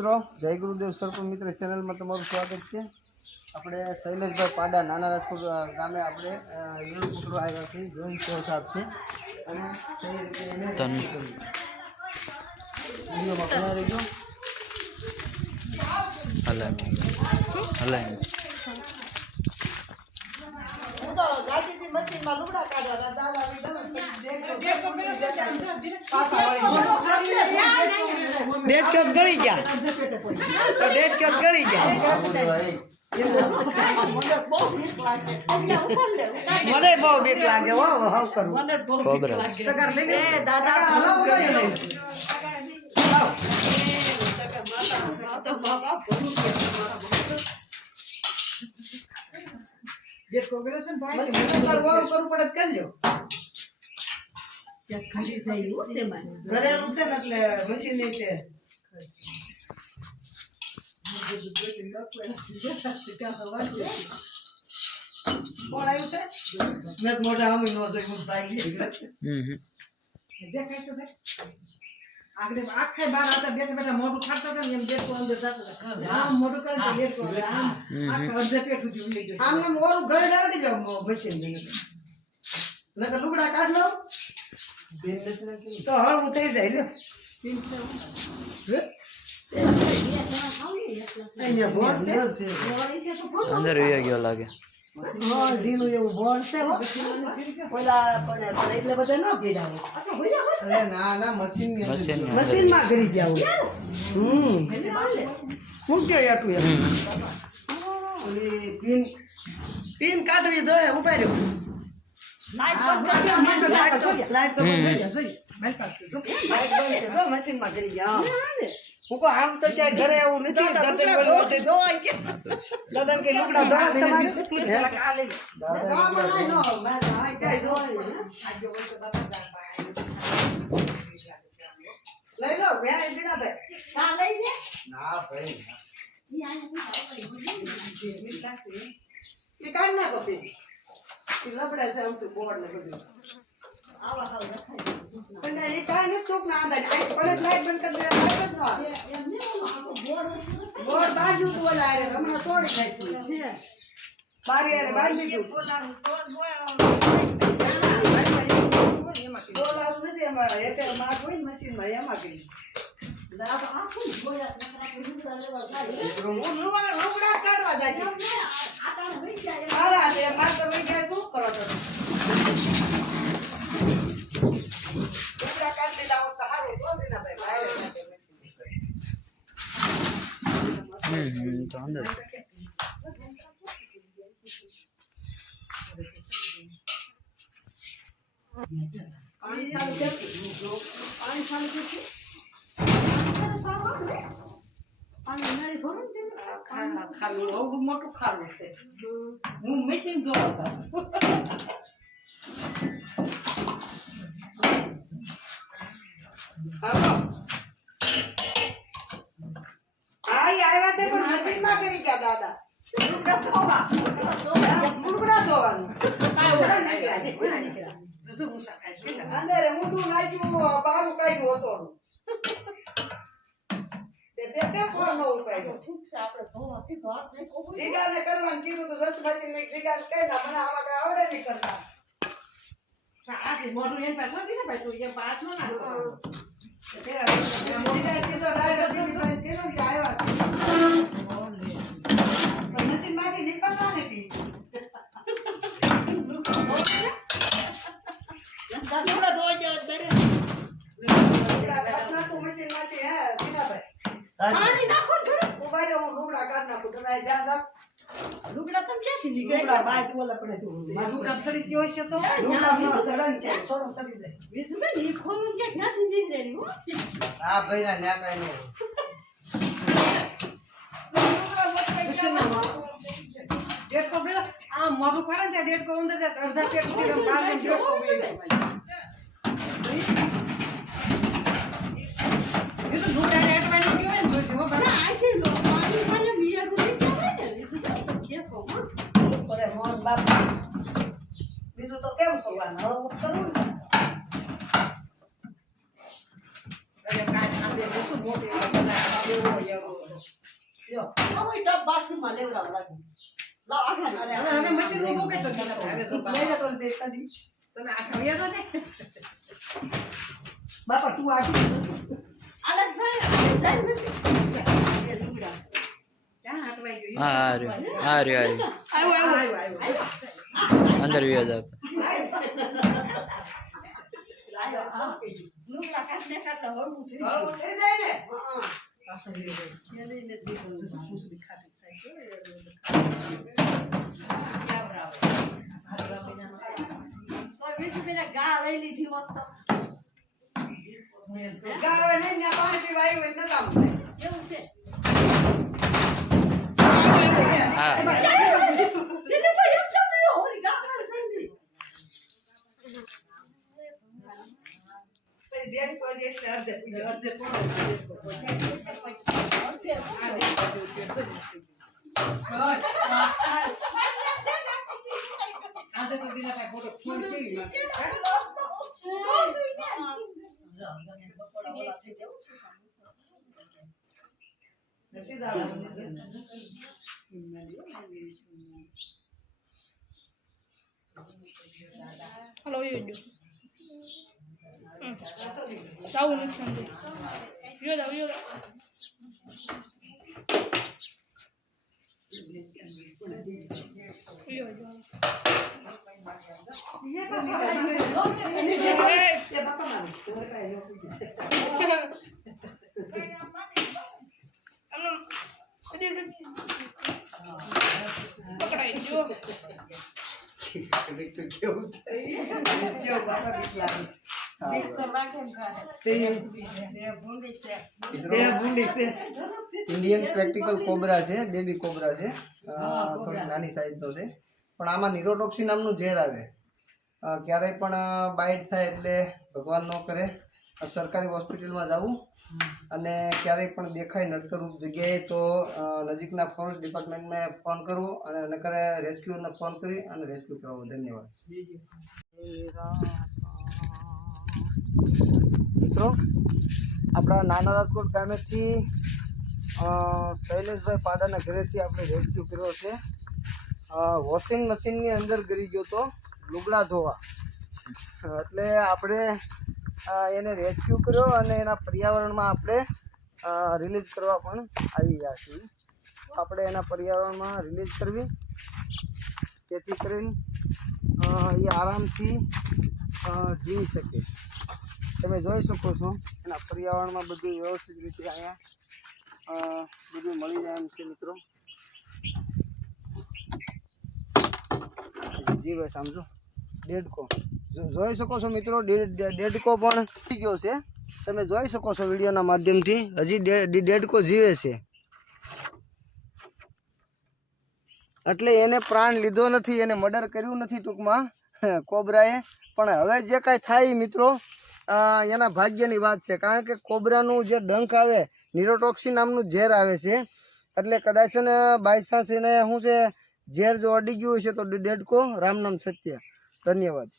મિત્રો, જય ગુરુદેવ સરપંચ મિત્ર ચેનલમાં તમારું સ્વાગત છે। આપણે શૈલેષભાઈ પાડા નાના રાજકોટ ગામે આપણે ઈયળ પકડવા આવ્યા છીએ। જોઈન શો સાહેબ છે અને કઈ રીતે એને વિડીયોમાં બનાવી રહેજો। હલાય હું તો ગાડીની મશીનમાં લુગડા કાઢવા દાવાની डेट क्यों गड़ी क्या तो डेट क्यों गड़ी क्या मने बहुत बीक लागे वो हम करूं मने बहुत बीक लागे कर लेंगे ए दादा हलो ये कोग्रेशन भाई मशीन वो ऊपर ऊपर कर लो क्या खड़ी થઈ હો છે મને ઘરેલું છે ને એટલે મશીન ને છે કોણ આવ્યું છે મેં મોટા હમી નો જોઈ હું ભાઈ દેખાય તો આગળ આખે બાર હતા બેઠા બેઠા મોઢું ખાતા હતા ને એમ દેખો અંદર જાતો આમ મોઢું કરે તો લેટ કરે આમ આખે અડધે પેટ સુધી લઈ ગયો આમને મોરું ઘરે ડાડી જાવ મશીન ને નકર લુગડા કાઢ લો तो हर उतरी जाए लो अंदर गयो लागे हां जीनो ये बोर्ड से हो ओला पण એટલે બધા ન ગીરાવો અરે ના ના મશીન માં ગરી જાવ હું કે યાટુ ઓલી પિન કાઢવી જોઈએ ઉભા રહ્યો लाइट बंद कर लाइट तो बंद कर सही मेरे पास से लाइट बंद से तो मशीन में गिर गया उनको हम तो क्या घरे वो नहीं गर्दन को लोटे दो गर्दन के लुगड़ा दो तुम्हारे लगा ले दादा नो मैं हां क्या दो आज जो तो बाबा ले लो मैं इधर पे हां ले ले ना भाई ये काटना कॉपी लबड़ा से हम तो बोर्ड में बदल आवा हाल रखाई पण ये काय ने चूक ना आंदा आई पड़े लाइट बंद कर दे लाइट नो बोर्ड बाजू तो बोला रे हमने तोड़ खाई थी बारी रे बांधी दी बोला नहीं हमारा ये के मार कोई मशीन में एमा गई दाब आखो बोया लुगड़ा काढवा जाय आता होई जाय अरे ते मार तो होई जाय खूब करो तो लुगड़ा काढ ले लाओ तो हारे तो देना भाई बाहर तो अंदर पानी चालू कर पानी चालू कर पानी नळी भरून दे खाला खाली एवढं मोठं खालं છે હું મશીન જોવા જાસ હાલો આઈ આવ્યા તે પણ મશીન માં કરી ગયા દાદા લુગડા ધોવાનું કાઈ ઓળા નહીં જો મુસા ખાઈ અંદર હું તું નાખ્યું બારું કાઢ્યું હતો તે તે કોણ નો ઉપાડ્યો ઠીક છે આપણે ધોવા સીધો હાથ નહીં કોવું જીગાને કરવાનું કીધું તો 10 મશીન ને જીગાને કઈ ના મને આવા કઈ આવડે નહીં કરતા આ કે મોઢું એન પાસે હતી ને ભાઈ તું એ વાત નો ના કરો તે જીગા સીધો ડાયરેક્ટ જીગા કેનો કે આવ્યા મશીન માંથી નીકળતા નથી લુગડા ધોઈ જાવ બેરે લુગડા પાછા તો મશીન માંથી હે જીગા ભાઈ पानी नाखो थोड़ा उबाई रे હું લુગડા કાઢ નાખું તમે ધ્યાન રાખ લુગડા તો ક્યાંથી નીકળે લુગડા બાય બોલા પડે તો લુગડા સડી ગયો છે તો લુગડા નો સડન કે થોડો સડી જાય બીજું ને ઈ ખોલું કે ક્યાંથી જઈ રહી હો આ ભાઈના ન્યા કાઈ નહીં डेट को बेला आ मोटू पड़े ने डेट को अंदर जा अर्धा पेट के बाहर में डेट को बेला ये तो ढूंढा रेट में क्यों है जो बना आई थी लो पानी वाले मीरा को नहीं क्या है ये तो क्या सो करे मोन बाप बीजू तो केम करवाना हळो करू ने अरे काय खाते जो मोटे बना देवो જો હવે ટબ બાથરૂમમાં લેવડાવવા લાગ્યું. લાવ આઘા લે. હવે મશીન ઊભું કે તો હવે જો લઈ લે તો દેખતા દી તમે આ ખાવ્યા તો ને બાપા તું આ આલે ભાઈ જાય નથી. એ લુગડા. ક્યાં હટવાઈ ગયું હા રહ્યો આવ્યો અંદર વિયો જાવ લાયો આ લુગડા કાઢને કાઢને હળવું થઈ ગયું. હળવું થઈ જાય ને હા. પાછળ લઈ જાય એને ને દીકરો પૂછડી ખાતી થાય તો બીજું પેલા ગા લઈ લીધી હોત તો. ગાવે નહીં ને પાણી પીવા આવ્યું એટલે કામ થાય એવું છે. હા દીદી ભાઈ એમ તો પીવો હોલી ગા ખાય છે નહીં. પછી બેન કોઈ એટલે અડધે પોણો આજે તો દિલા ભાઈ ફોટો ફોન કરી નથી Halo, yun. Sawo na siya. Yun daw, yun daw. Yun daw. Ano? Pwede sa... Pagkakain nyo. કેવું દીકરો લાગે ને ખાય. બે ભૂંડી છે. ઇન્ડિયન પ્રેક્ટિકલ કોબરા છે, બેબી કોબરા છે, થોડી નાની સાઈઝનો છે, પણ આમાં નિરોટોક્સિન નામનું ઝેર આવે. ક્યારેય પણ બાઇટ થાય એટલે ભગવાન ન કરે સરકારી હોસ્પિટલમાં જવું, અને ક્યારેય પણ દેખાય નડતરરૂપ જગ્યાએ તો નજીકના ફોરેસ્ટ ડિપાર્ટમેન્ટમાં ફોન કરવો અને નકરે રેસ્ક્યુને ફોન કરી અને રેસ્ક્યુ કરાવવો. ધન્યવાદ. મિત્રો, આપણા નાના રાજકોટ ગામેથી શૈલેષભાઈ પાડાના ઘરેથી આપણે રેસ્ક્યુ કર્યો છે. વોશિંગ મશીનની અંદર ગરી ગયો તો લુગડા ધોવા, એટલે આપણે એને રેસ્ક્યુ કર્યો અને એના પર્યાવરણમાં આપણે રિલીઝ કરવા પણ આવી ગયા છીએ. આપણે એના પર્યાવરણમાં રિલીઝ કરવી જેથી કરીને એ આરામથી જીવી શકે. તમે જોઈ શકો છો એના પર્યાવરણમાં બધું વ્યવસ્થિત રીતે અહીંયા બધું મળી જાય એમ છે. મિત્રો જીવે સમજો ડેડકો જોઈ શકો છો. મિત્રો ડેડકો પણ થઈ ગયો છે, તમે જોઈ શકો છો વિડીયોના માધ્યમથી. હજી ડેડકો જીવે છે, એટલે એને પ્રાણ લીધો નથી, એને મર્ડર કર્યું નથી ટૂંકમાં કોબરાએ. પણ હવે જે કાંઈ થાય મિત્રો એના ભાગ્યની વાત છે, કારણ કે કોબરાનું જે ડંખ આવે નિરોટોક્સિન નામનું ઝેર આવે છે, એટલે કદાચ ને બાયસાન્સ એને શું છે ઝેર જો અડી ગયું છે તો ડેડકો રામ નામ સત્ય. ધન્યવાદ.